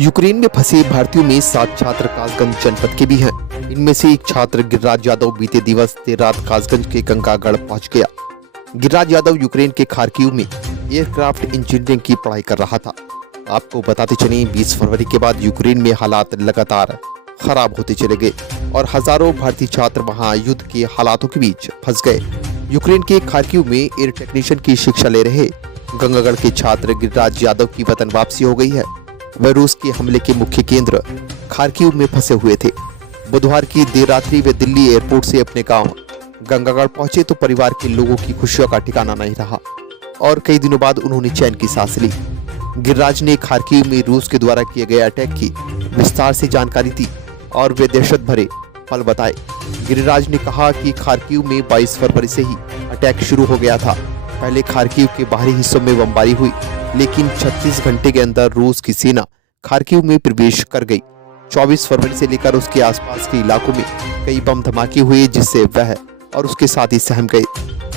Ukraine में फंसे भारतीयों में 7 छात्र कासगंज जनपद के भी हैं। इनमें से एक छात्र गिरिराज यादव बीते दिवस देर रात कासगंज के गंगागढ़ पहुंच गया। गिरिराज यादव यूक्रेन के खार्किव में एयरक्राफ्ट इंजीनियरिंग की पढ़ाई कर रहा था। आपको बताते चले 20 फरवरी के बाद यूक्रेन में हालात लगातार खराब होते चले गए और हजारों भारतीय छात्र वहां युद्ध के हालातों के बीच फंस गए। यूक्रेन के खार्किव में एयर टेक्नीशियन की शिक्षा ले रहे गंगागढ़ के छात्र गिरिराज यादव की वतन वापसी हो गई है। वह रूस के हमले के मुख्य केंद्र खार्किव में फंसे हुए थे। बुधवार की देर रात्रि वे दिल्ली एयरपोर्ट से अपने गांव गंगागढ़ पहुंचे तो परिवार के लोगों की खुशियों का ठिकाना नहीं रहा और कई दिनों बाद उन्होंने चैन की सांस ली। गिरिराज ने खार्किव में रूस के द्वारा किए गए अटैक की विस्तार से जानकारी दी और वे दहशत भरे पल बताए। गिरिराज ने कहा कि खार्किव में 22 फरवरी से ही अटैक शुरू हो गया था। पहले खार्किव के बाहरी हिस्सों में बमबारी हुई, लेकिन 36 घंटे के अंदर रूस की सेना खार्किव में प्रवेश कर गई। 24 फरवरी से लेकर उसके आसपास के इलाकों में कई बम धमाके हुए, जिससे वह और उसके साथी सहम गए,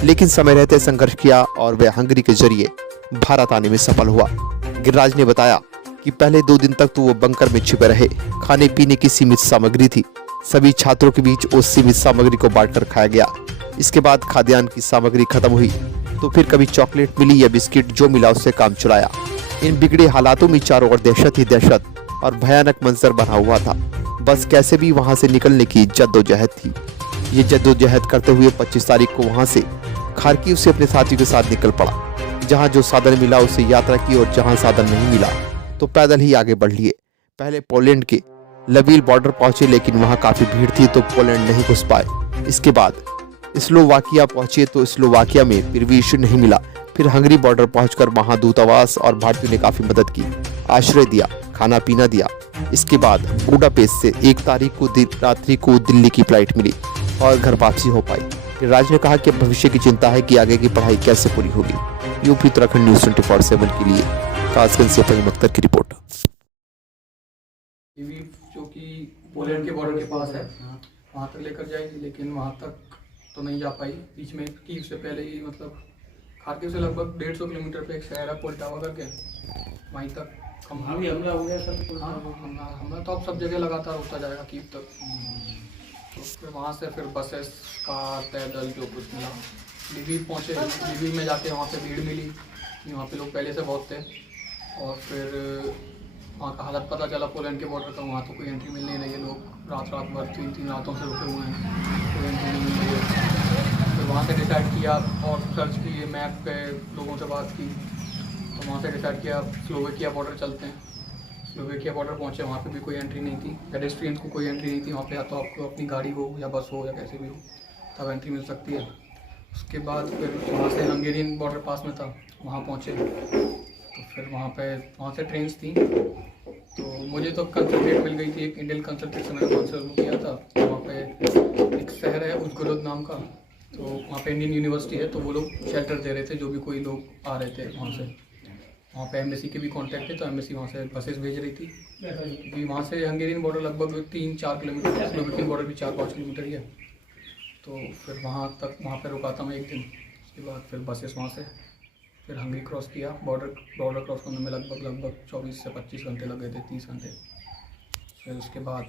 लेकिन समय रहते संघर्ष किया और वह हंगरी के जरिए भारत आने में सफल हुआ। गिरिराज ने बताया कि पहले 2 दिन तक तो वो बंकर में छिपे रहे। खाने पीने की सीमित सामग्री थी। सभी छात्रों के बीच उस सीमित सामग्री को बांटकर खाया गया। इसके बाद खाद्यान्न की सामग्री खत्म हुई तो फिर कभी चॉकलेट मिली या बिस्किट, जो मिला उससे काम चलाया। इन बिगड़े हालातों में चारों ओर दहशत ही दहशत और भयानक मंजर बना हुआ था। बस कैसे भी वहां से निकलने की जद्दोजहद थी। ये जद्दोजहद करते हुए 25 तारीख को वहां से खार्किव से अपने साथियों के साथ निकल पड़ा। जहां जो साधन मिला उससे यात्रा की और जहां साधन नहीं मिला तो पैदल ही आगे बढ़ लिए। पहले पोलैंड के लविल बॉर्डर पहुंचे, लेकिन वहां काफी भीड़ थी तो पोलैंड नहीं घुस पाए। इसके बाद स्लोवाकिया पहुंचे तो स्लोवाकिया में प्रवेश नहीं मिला। फिर हंगरी बॉर्डर पहुंचकर वहां दूतावास और भारतीयों ने काफी मदद की, आश्रय दिया, खाना पीना दिया। इसके बाद बुडापेस्ट से 1 तारीख को रात्रि को दिल्ली की फ्लाइट मिली और घर वापसी हो पाई। गिरिराज ने कहा कि भविष्य की चिंता है कि आगे की पढ़ाई कैसे पूरी होगी। यूपी उत्तराखंड न्यूज़ 24/7 के लिए कासगंज से फहीम अख्तर की रिपोर्ट। जो कि पोलैंड के बॉर्डर के पास है, वहाँ तक लेकर जाएगी, लेकिन वहाँ तक तो नहीं जा पाई। बीच में कीव से पहले ही, मतलब खार्किव से लगभग 150 किलोमीटर पे एक शहर है पोल्टावा करके, वहीं तक हमला हो गया सर। हाँ, हमला तो अब सब जगह लगातार होता जाएगा कीव तक। तो फिर वहाँ से फिर बसेस, कार, पैदल जो कुछ मिला। लिविव पहुँचे। लिविव में जाके वहाँ पे भीड़ मिली, वहाँ पे लोग पहले से बहुत थे। और फिर वहाँ का हालत पता चला पोलैंड के बॉर्डर का। वहाँ तो कोई एंट्री मिल नहीं रही है। लोग रात भर 3 रातों से रुके हुए हैं, कोई एंट्री नहीं मिल रही है। फिर वहाँ से डिसाइड किया और सर्च किए, मैप पे लोगों से बात की, तो वहाँ से डिसाइड किया स्लोवेकिया बॉर्डर चलते हैं। स्लोवेकिया बॉर्डर पहुँचे, वहाँ पे भी कोई एंट्री नहीं थी। पेडेस्ट्रियंस को कोई एंट्री नहीं थी वहाँ पे। या तो आपको अपनी गाड़ी हो या बस हो या कैसे भी हो तब एंट्री मिल सकती है। उसके बाद फिर वहाँ से हंगेरियन बॉर्डर पास में था, वहाँ पहुँचे। तो फिर वहाँ से ट्रेन्स थी। तो मुझे तो कंसल्टेट मिल गई थी, एक इंडियन कंसल्टेट से मैंने कॉन्सल्ट किया था। तो वहाँ पे एक शहर है उजगोरद नाम का, तो वहाँ पे इंडियन यूनिवर्सिटी है, तो वो लोग शेल्टर दे रहे थे जो भी कोई लोग आ रहे थे वहाँ से। वहाँ पे एम्बेसी के भी कॉन्टैक्ट थे, तो एम्बेसी वहाँ से बसेस भेज रही थी। क्योंकि वहाँ से हंगेरियन बॉर्डर लगभग 3-4 किलोमीटर, स्लोवेकियन बॉर्डर भी 4-5 किलोमीटर ही है। तो फिर वहाँ पर रुका था मैं 1 दिन। उसके बाद फिर बसेस वहाँ से फिर हंगरी क्रॉस किया। बॉर्डर क्रॉस करने में लगभग 24 से 25 घंटे लग गए थे, 30 घंटे। फिर उसके बाद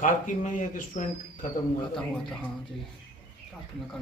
खार्किव में एक स्टूडेंट खत्म हुआ था। हाँ जी, रात में करना